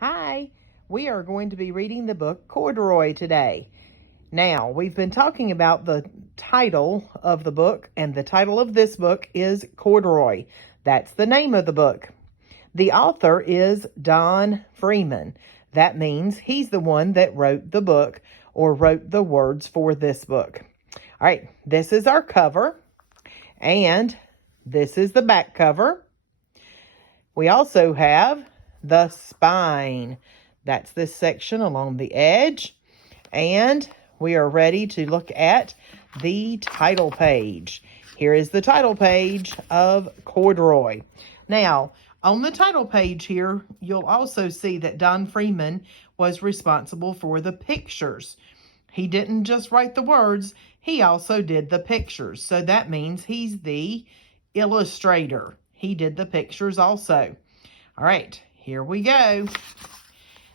Hi, we are going to be reading the book Corduroy today. Now, we've been talking about the title of the book, and the title of this book is Corduroy. That's the name of the book. The author is Don Freeman. That means he's the one that wrote the book or wrote the words for this book. All right, this is our cover, and this is the back cover. We also have the spine. That's this section along the edge. And we are ready to look at the title page. Here is the title page of Corduroy. Now, on the title page here, you'll also see that Don Freeman was responsible for the pictures. He didn't just write the words, he also did the pictures. So that means he's the illustrator. He did the pictures also. All right, here we go.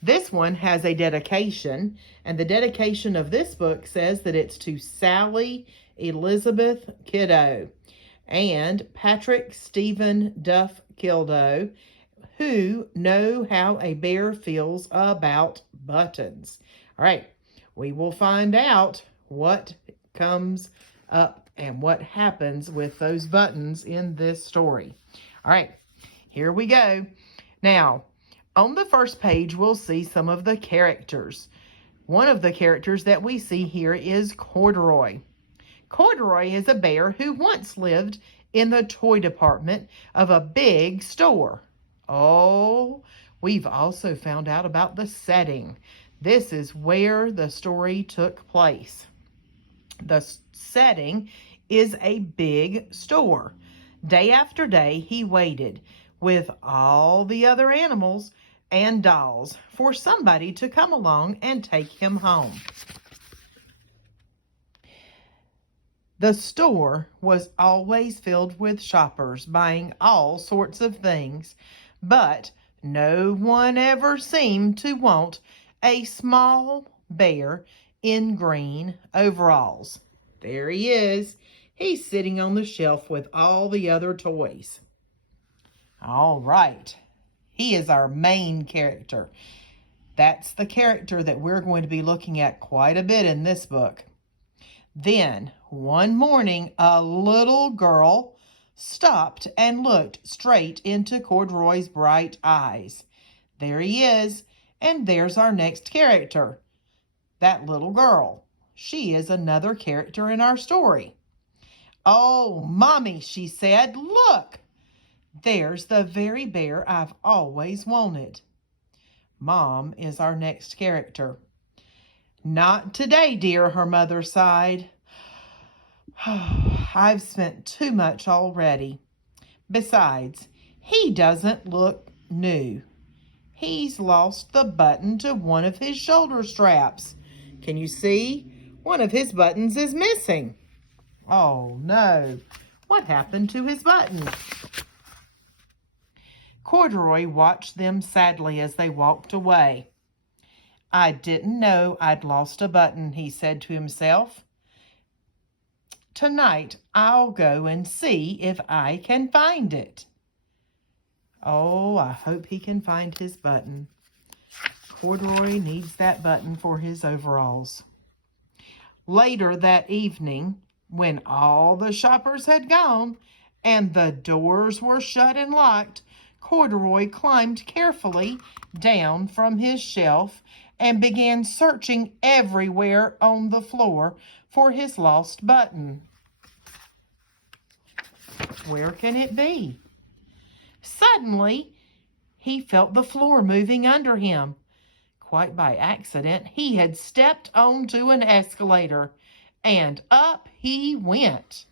This one has a dedication, and the dedication of this book says that it's to Sally Elizabeth Kiddo and Patrick Stephen Duff Kildo, who know how a bear feels about buttons. All right, we will find out what comes up and what happens with those buttons in this story. All right, here we go. Now, on the first page, we'll see some of the characters. One of the characters that we see here is Corduroy. Corduroy is a bear who once lived in the toy department of a big store. Oh, we've also found out about the setting. This is where the story took place. The setting is a big store. Day after day, he waited with all the other animals and dolls for somebody to come along and take him home. The store was always filled with shoppers buying all sorts of things, but no one ever seemed to want a small bear in green overalls. There he is. He's sitting on the shelf with all the other toys. All right. He is our main character. That's the character that we're going to be looking at quite a bit in this book. Then, one morning, a little girl stopped and looked straight into Corduroy's bright eyes. There he is, and there's our next character. That little girl. She is another character in our story. "Oh, Mommy," she said, "look! There's the very bear I've always wanted." Mom is our next character. "Not today, dear," her mother sighed. "I've spent too much already. Besides, he doesn't look new. He's lost the button to one of his shoulder straps. Can you see? One of his buttons is missing. Oh no, what happened to his button?" Corduroy watched them sadly as they walked away. "I didn't know I'd lost a button," he said to himself. "Tonight I'll go and see if I can find it." Oh, I hope he can find his button. Corduroy needs that button for his overalls. Later that evening, when all the shoppers had gone and the doors were shut and locked, Corduroy climbed carefully down from his shelf and began searching everywhere on the floor for his lost button. Where can it be? Suddenly, he felt the floor moving under him. Quite by accident, he had stepped onto an escalator, and up he went.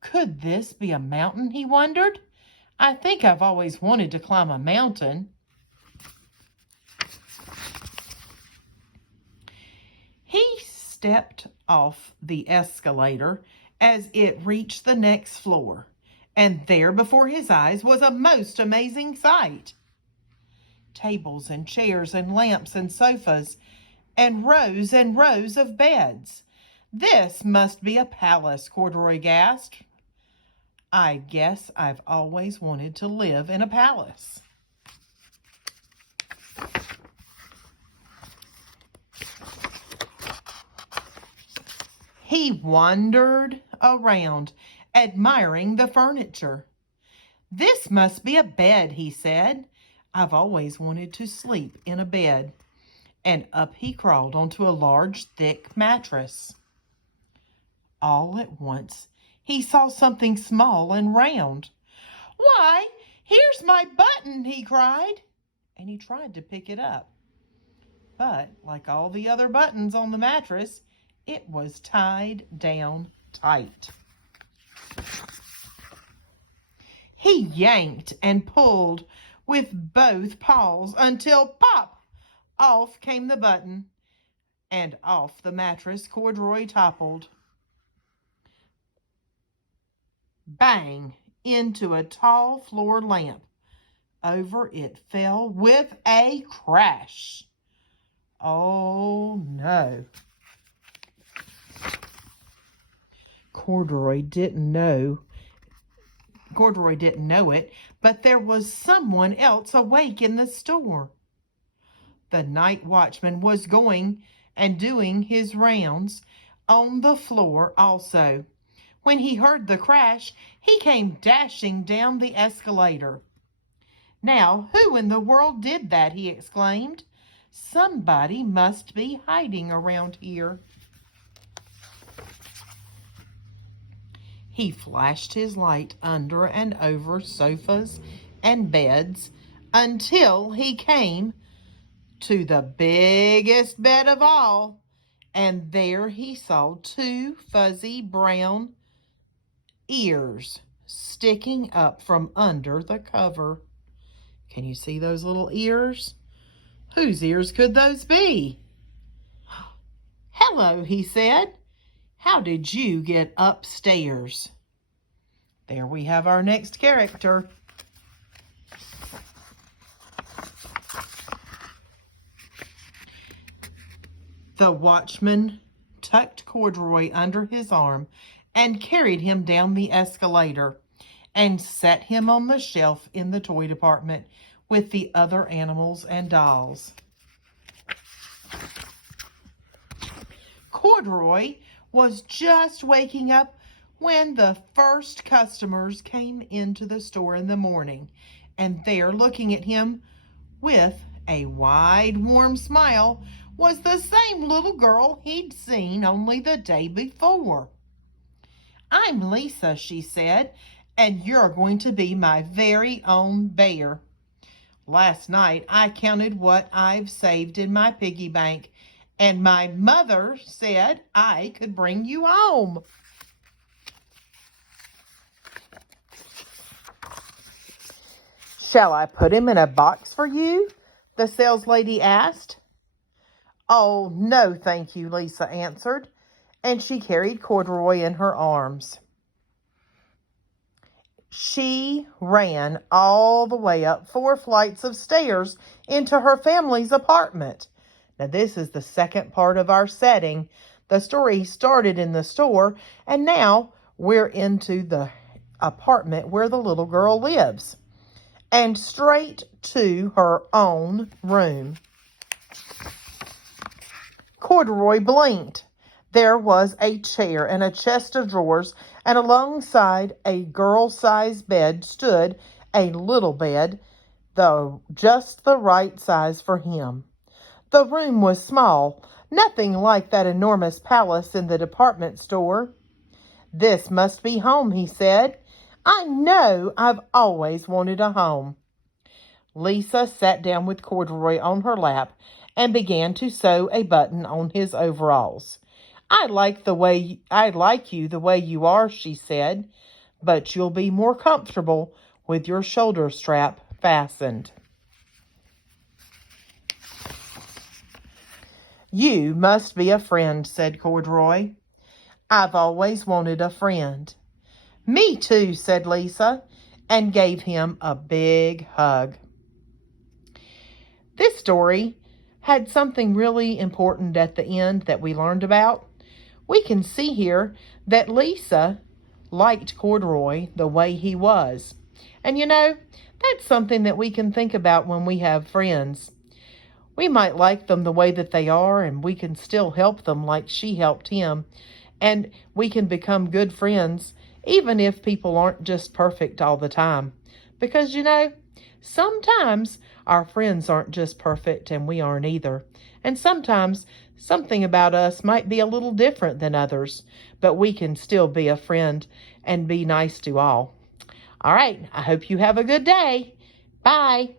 Could this be a mountain, he wondered? I think I've always wanted to climb a mountain. He stepped off the escalator as it reached the next floor, and there before his eyes was a most amazing sight. Tables and chairs and lamps and sofas and rows of beds. This must be a palace, Corduroy gasped. I guess I've always wanted to live in a palace. He wandered around, admiring the furniture. "This must be a bed," he said. "I've always wanted to sleep in a bed." And up he crawled onto a large, thick mattress. All at once, he saw something small and round. "Why, here's my button," he cried. And he tried to pick it up. But, like all the other buttons on the mattress, it was tied down tight. He yanked and pulled with both paws until pop! Off came the button, and off the mattress Corduroy toppled. Bang! Into a tall floor lamp. Over it fell with a crash. Oh no. Corduroy didn't know it, but there was someone else awake in the store. The night watchman was going and doing his rounds on the floor also. When he heard the crash, he came dashing down the escalator. "Now, who in the world did that?" he exclaimed. "Somebody must be hiding around here." He flashed his light under and over sofas and beds until he came to the biggest bed of all, and there he saw two fuzzy brown ears sticking up from under the cover. Can you see those little ears? Whose ears could those be? "Hello," he said. "How did you get upstairs?" There we have our next character. The watchman tucked Corduroy under his arm and carried him down the escalator and set him on the shelf in the toy department with the other animals and dolls. Corduroy was just waking up when the first customers came into the store in the morning, and there, looking at him with a wide, warm smile, was the same little girl he'd seen only the day before. "I'm Lisa," she said, "and you're going to be my very own bear. Last night I counted what I've saved in my piggy bank, and my mother said I could bring you home." "Shall I put him in a box for you?" the saleslady asked. "Oh, no, thank you," Lisa answered, and she carried Corduroy in her arms. She ran all the way up 4 flights of stairs into her family's apartment. Now, this is the second part of our setting. The story started in the store, and now we're into the apartment where the little girl lives, and straight to her own room. Corduroy blinked. There was a chair and a chest of drawers, and alongside a girl-sized bed stood a little bed, though just the right size for him. The room was small, nothing like that enormous palace in the department store. "This must be home," he said. "I know I've always wanted a home." Lisa sat down with Corduroy on her lap and began to sew a button on his overalls. I like you the way you are," she said, "but you'll be more comfortable with your shoulder strap fastened." "You must be a friend," said Corduroy. "I've always wanted a friend." "Me too," said Lisa, and gave him a big hug. This story had something really important at the end that we learned about. We can see here that Lisa liked Corduroy the way he was. And that's something that we can think about when we have friends. We might like them the way that they are, and we can still help them like she helped him. And we can become good friends even if people aren't just perfect all the time. Because, sometimes our friends aren't just perfect and we aren't either. And sometimes something about us might be a little different than others, but we can still be a friend and be nice to all. All right, I hope you have a good day. Bye.